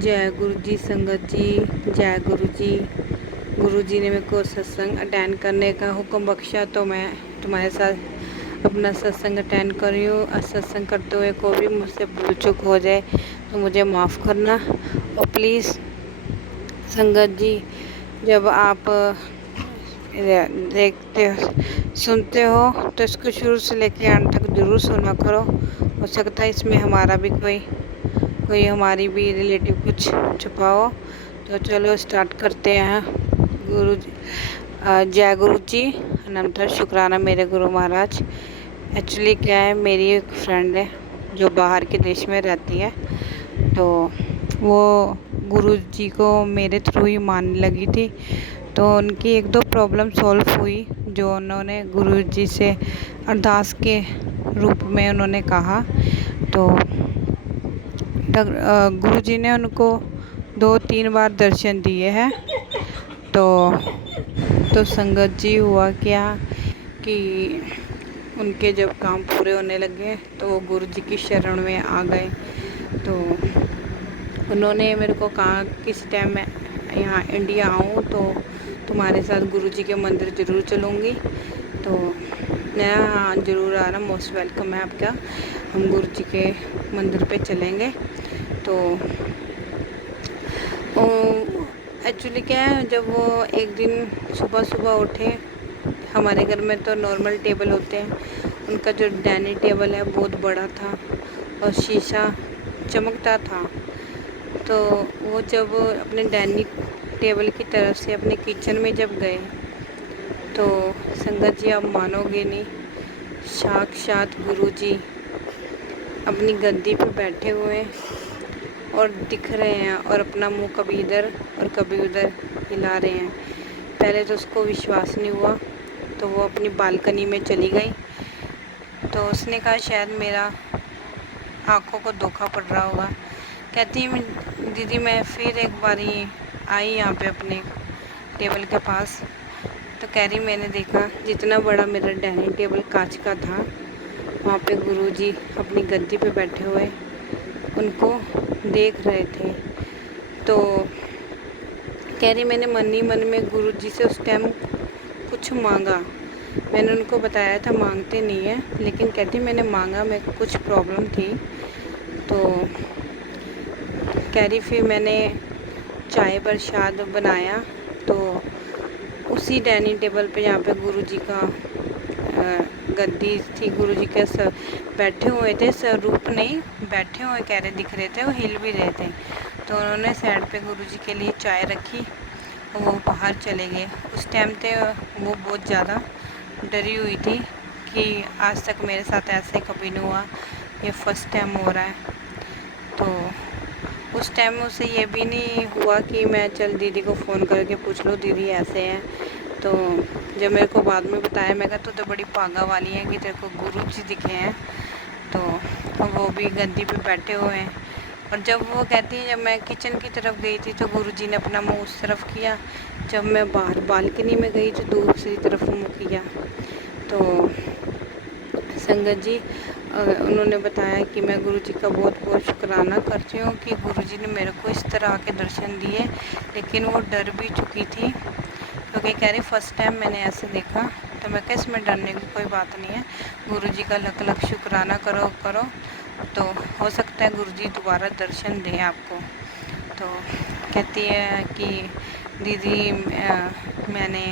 जय गुरु जी संगत जी। जय गुरु जी। गुरु जी ने मेरे को सत्संग अटेंड करने का हुक्म बख्शा, तो मैं तुम्हारे साथ अपना सत्संग अटेंड कर रही हूँ। और सत्संग करते हुए कोई भी मुझसे भूल चूक हो जाए तो मुझे माफ़ करना। और प्लीज़ संगत जी, जब आप देखते सुनते हो तो इसको शुरू से लेकर अंत तक ज़रूर सुना करो। हो सकता है इसमें हमारा भी कोई हमारी भी रिलेटिव कुछ छुपा हो। तो चलो स्टार्ट करते हैं। गुरु जय गुरु जी। अनंतर शुक्राना मेरे गुरु महाराज। एक्चुअली क्या है, मेरी एक फ्रेंड है जो बाहर के देश में रहती है, तो वो गुरु जी को मेरे थ्रू ही मानने लगी थी। तो उनकी एक दो प्रॉब्लम सॉल्व हुई, जो उन्होंने गुरु जी से अरदास के रूप में उन्होंने कहा। तो गुरु जी ने उनको 2-3 बार दर्शन दिए हैं। तो संगत जी, हुआ क्या कि उनके जब काम पूरे होने लगे तो वो गुरु जी की शरण में आ गए। तो उन्होंने मेरे को कहा किस टाइम मैं यहाँ इंडिया आऊँ तो तुम्हारे साथ गुरु जी के मंदिर ज़रूर चलूँगी। तो मैं हाँ ज़रूर आना, मोस्ट वेलकम है आपका, हम गुरु जी के मंदिर पे चलेंगे। तो एक्चुअली क्या है, जब वो एक दिन सुबह सुबह उठे, हमारे घर में तो नॉर्मल टेबल होते हैं, उनका जो डाइनिंग टेबल है बहुत बड़ा था और शीशा चमकता था। तो वो जब अपने डाइनिंग टेबल की तरफ से अपने किचन में जब गए तो संगत जी, आप मानोगे नहीं, साक्षात गुरु जी अपनी गद्दी पर बैठे हुए और दिख रहे हैं और अपना मुंह कभी इधर और कभी उधर हिला रहे हैं। पहले तो उसको विश्वास नहीं हुआ, तो वो अपनी बालकनी में चली गई। तो उसने कहा शायद मेरा आँखों को धोखा पड़ रहा होगा। कहती दीदी, मैं फिर एक बारी आई यहाँ पे अपने टेबल के पास, तो कह रही मैंने देखा जितना बड़ा मेरा डाइनिंग टेबल कांच का था, वहाँ पे गुरुजी अपनी गद्दी पे बैठे हुए उनको देख रहे थे। तो कह रही मैंने मन ही मन में गुरुजी से उस टाइम कुछ मांगा। मैंने उनको बताया था मांगते नहीं है, लेकिन कहती मैंने मांगा, मेरे को कुछ प्रॉब्लम थी। तो कह रही फिर मैंने चाय प्रसाद बनाया, तो उसी डाइनिंग टेबल पे जहाँ पे गुरुजी का गद्दी थी, गुरुजी के सर बैठे हुए थे, स्वरूप नहीं बैठे हुए कह रहे दिख रहे थे, वो हिल भी रहे थे। तो उन्होंने साइड पे गुरुजी के लिए चाय रखी और वो बाहर चले गए। उस टाइम पे वो बहुत ज़्यादा डरी हुई थी कि आज तक मेरे साथ ऐसे कभी नहीं हुआ, ये फर्स्ट टाइम हो रहा है। तो उस टाइम उसे ये भी नहीं हुआ कि मैं चल दीदी को फ़ोन करके पूछ लो दीदी ऐसे हैं। तो जब मेरे को बाद में बताया, मैं कहा तू तो बड़ी पागा वाली है कि तेरे को गुरु जी दिखे हैं। तो वो भी गद्दी पे बैठे हुए हैं। और जब वो कहती है जब मैं किचन की तरफ गई थी तो गुरु जी ने अपना मुँह उस तरफ किया, जब मैं बाहर बालकनी में गई तो दूसरी तरफ मुँह किया। तो संगत जी, उन्होंने बताया कि मैं गुरु जी का बहुत बहुत शुक्राना करती हूँ कि गुरु जी ने मेरे को इस तरह के दर्शन दिए। लेकिन वो डर भी चुकी थी, क्योंकि कह रही फर्स्ट टाइम मैंने ऐसे देखा। तो मैं कहा इसमें डरने की कोई बात नहीं है, गुरु जी का लख लख शुक्राना करो तो हो सकता है गुरु जी दोबारा दर्शन दें आपको। तो कहती है कि दीदी मैंने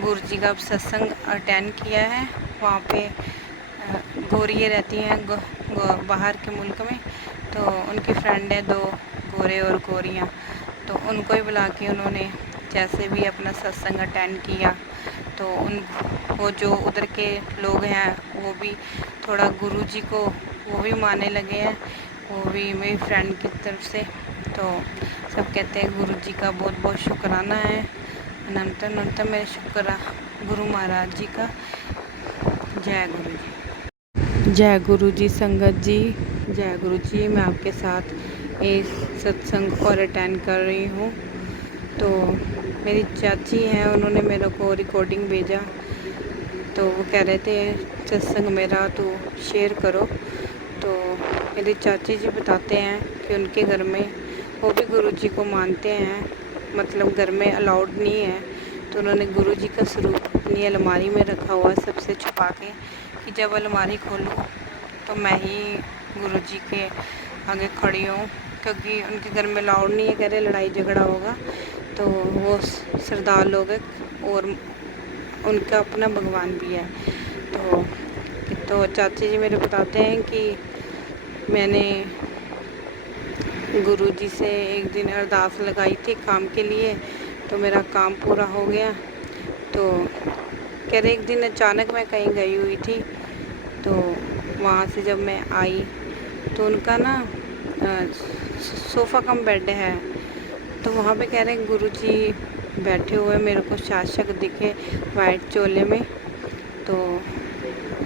गुरु जी का सत्संग अटेंड किया है, वहाँ पे गोरियाँ रहती हैं बाहर के मुल्क में, तो उनकी फ्रेंड है 2 गोरे और गोरियाँ, तो उनको ही बुला के उन्होंने जैसे भी अपना सत्संग अटेंड किया। तो वो जो उधर के लोग हैं वो भी थोड़ा गुरु जी को वो भी मानने लगे हैं, वो भी मेरी फ्रेंड की तरफ से। तो सब कहते हैं गुरु जी का बहुत बहुत शुक्राना है, अनंत मेरे शुक्र गुरु महाराज जी का। जय गुरु जी। जय गुरु जी संगत जी। जय गुरु जी। मैं आपके साथ एक सत्संग और अटेंड कर रही हूँ। तो मेरी चाची हैं, उन्होंने मेरे को रिकॉर्डिंग भेजा, तो वो कह रहे थे सत्संग मेरा तो शेयर करो। तो मेरी चाची जी बताते हैं कि उनके घर में वो भी गुरु जी को मानते हैं, मतलब घर में अलाउड नहीं है, तो उन्होंने गुरु जी का स्वरूप अपनी अलमारी में रखा हुआ है सबसे छुपा के, कि जब अलमारी खोलूँ तो मैं ही गुरु जी के आगे खड़ी हूँ, क्योंकि उनके घर में अलाउड नहीं है, कह रहे लड़ाई झगड़ा होगा। तो वो सरदार लोग हैं और उनका अपना भगवान भी है। तो चाचा जी मेरे बताते हैं कि मैंने गुरु जी से एक दिन अरदास लगाई थी काम के लिए, तो मेरा काम पूरा हो गया। तो कह रहे एक दिन अचानक मैं कहीं गई हुई थी, तो वहाँ से जब मैं आई तो उनका ना सोफ़ा कम बेड है, तो वहाँ पे कह रहे हैं गुरु जी बैठे हुए मेरे को शासक दिखे वाइट चोले में। तो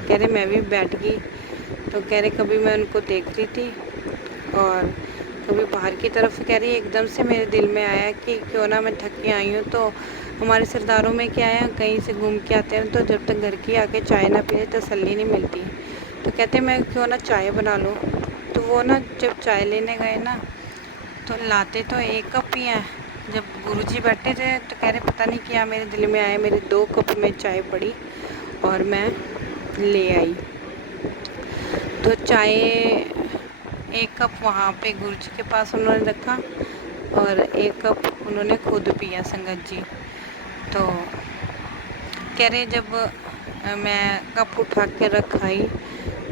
कह रहे मैं भी बैठ गई, तो कह रहे कभी मैं उनको देख रही थी और कभी बाहर की तरफ। कह रही एकदम से मेरे दिल में आया कि क्यों ना मैं थक के आई हूँ, तो हमारे सरदारों में क्या है, कहीं से घूम के आते हैं तो जब तक घर की आके चाय ना पिए तसल्ली नहीं मिलती। तो कहते मैं क्यों ना चाय बना लूँ। तो वो ना जब चाय लेने गए ना, तो लाते तो एक कप ही हैं। जब गुरुजी बैठे थे तो कह रहे पता नहीं क्या मेरे दिल में आया, मेरे 2 कप में चाय पड़ी और मैं ले आई। तो चाय 1 कप वहाँ पे गुरुजी के पास उन्होंने रखा और 1 कप उन्होंने खुद पिया संगत जी। तो कह रहे जब मैं कप उठा के रख आई,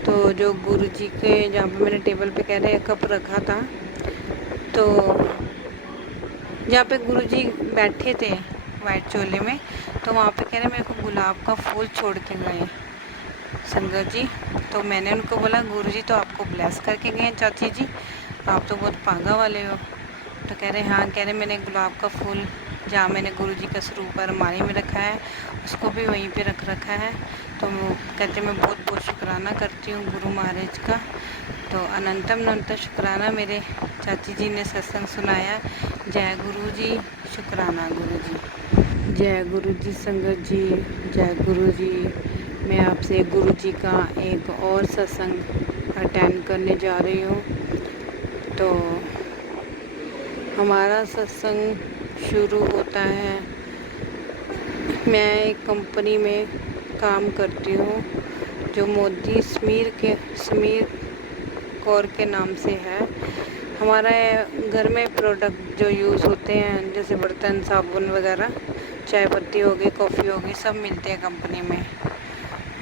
तो जो गुरुजी के जहाँ पे मैंने टेबल पे कह रहे कप रखा था, तो जहाँ पे गुरुजी बैठे थे वाइट चोले में, तो वहाँ पे कह रहे मेरे को गुलाब का फूल छोड़ के गए संगत जी। तो मैंने उनको बोला गुरुजी तो आपको ब्लेस करके गए चाची जी, आप तो बहुत पागा वाले हो। तो कह रहे हाँ, कह रहे मैंने गुलाब का फूल जहाँ मैंने गुरुजी का स्वरूप अलमारी में रखा है उसको भी वहीं पे रख रखा है। तो वो कहते मैं बहुत बहुत शुक्राना करती हूँ गुरु महाराज का। तो अनंतम अनंत शुक्राना मेरे चाची जी ने सत्संग सुनाया। जय गुरु जी, शुक्राना गुरु जी। जय गुरु जी संगत जी, जय गुरु जी। मैं आपसे गुरु जी का एक और सत्संग अटेंड करने जा रही हूँ। तो हमारा सत्संग शुरू होता है, मैं एक कंपनी में काम करती हूँ जो मोदी समीर कौर के नाम से है। हमारा घर में प्रोडक्ट जो यूज़ होते हैं जैसे बर्तन साबुन वगैरह, चाय पत्ती हो गई, कॉफ़ी हो गई, सब मिलते हैं कंपनी में।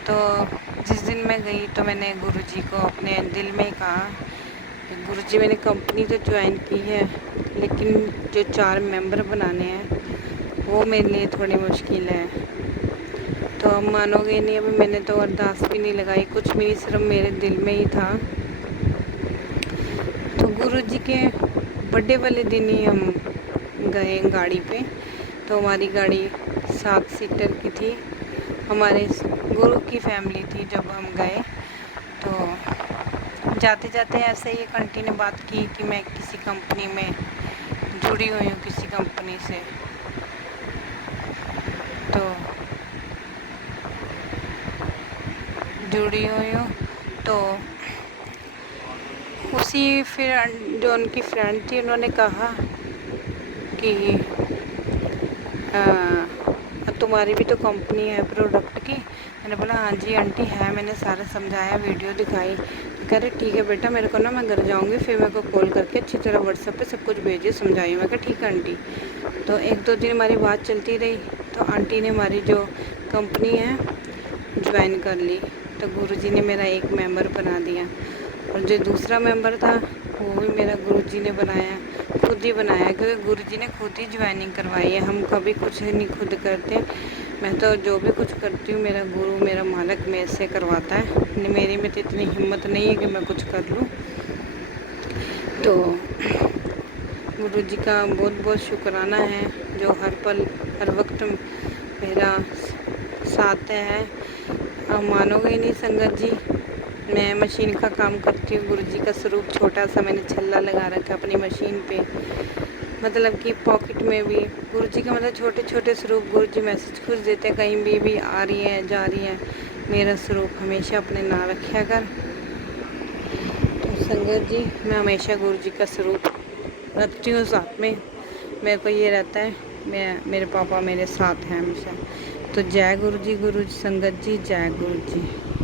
तो जिस दिन मैं गई तो मैंने गुरुजी को अपने दिल में कहा, गुरुजी मैंने कंपनी तो ज्वाइन की है लेकिन जो 4 मेंबर बनाने हैं वो मेरे लिए थोड़ी मुश्किल है। तो अब मानोगे नहीं, अभी मैंने तो अरदास भी नहीं लगाई, कुछ भी नहीं, सिर्फ मेरे दिल में ही था। तो गुरुजी के बर्थडे वाले दिन ही हम गए गाड़ी पे। तो हमारी गाड़ी 7 सीटर की थी, हमारे गुरु की फैमिली थी। जब हम गए तो जाते जाते ऐसे ही एक आंटी ने बात की कि मैं किसी कंपनी में जुड़ी हुई हूँ, किसी कंपनी से। तो जुड़ी हुई हूँ, तो उसी फिर जो उनकी फ्रेंड थी उन्होंने कहा कि तुम्हारी भी तो कंपनी है प्रोडक्ट की। मैंने बोला हाँ जी आंटी है, मैंने सारा समझाया, वीडियो दिखाई। कह रहे ठीक है बेटा, मेरे को ना मैं घर जाऊँगी फिर मेरे को कॉल करके अच्छी तरह व्हाट्सएप पे सब कुछ भेजिए, समझाइए। मैं कहा ठीक है आंटी। तो 1-2 दिन हमारी बात चलती रही, तो आंटी ने हमारी जो कंपनी है ज्वाइन कर ली। तो गुरुजी ने मेरा एक मेंबर बना दिया और जो दूसरा मेंबर था वो भी मेरा गुरुजी ने बनाया, खुद ही बनाया, क्योंकि गुरुजी ने खुद ही ज्वाइनिंग करवाई है। हम कभी कुछ नहीं खुद करते, मैं तो जो भी कुछ करती हूँ मेरा गुरु मेरा मालिक मेरे से करवाता है। मेरी में तो इतनी हिम्मत नहीं है कि मैं कुछ कर लूँ। तो गुरुजी का बहुत बहुत शुक्राना है जो हर पल हर वक्त मेरा साथ है। आप मानोगे ही नहीं संगत जी, मैं मशीन का काम करती हूँ। गुरुजी का स्वरूप छोटा सा मैंने छल्ला लगा रखा अपनी मशीन पे, मतलब कि पॉकेट में भी गुरुजी का मतलब छोटे छोटे स्वरूप। गुरुजी मैसेज खुद देते हैं, कहीं भी आ रही है जा रही है, मेरा स्वरूप हमेशा अपने ना रखा कर। तो संगत जी मैं हमेशा गुरुजी का स्वरूप रखती हूँ साथ में। मेरे को ये रहता है मेरे पापा मेरे साथ हैं हमेशा। तो जय गुरु जी संगत जी, जय गुरु जी।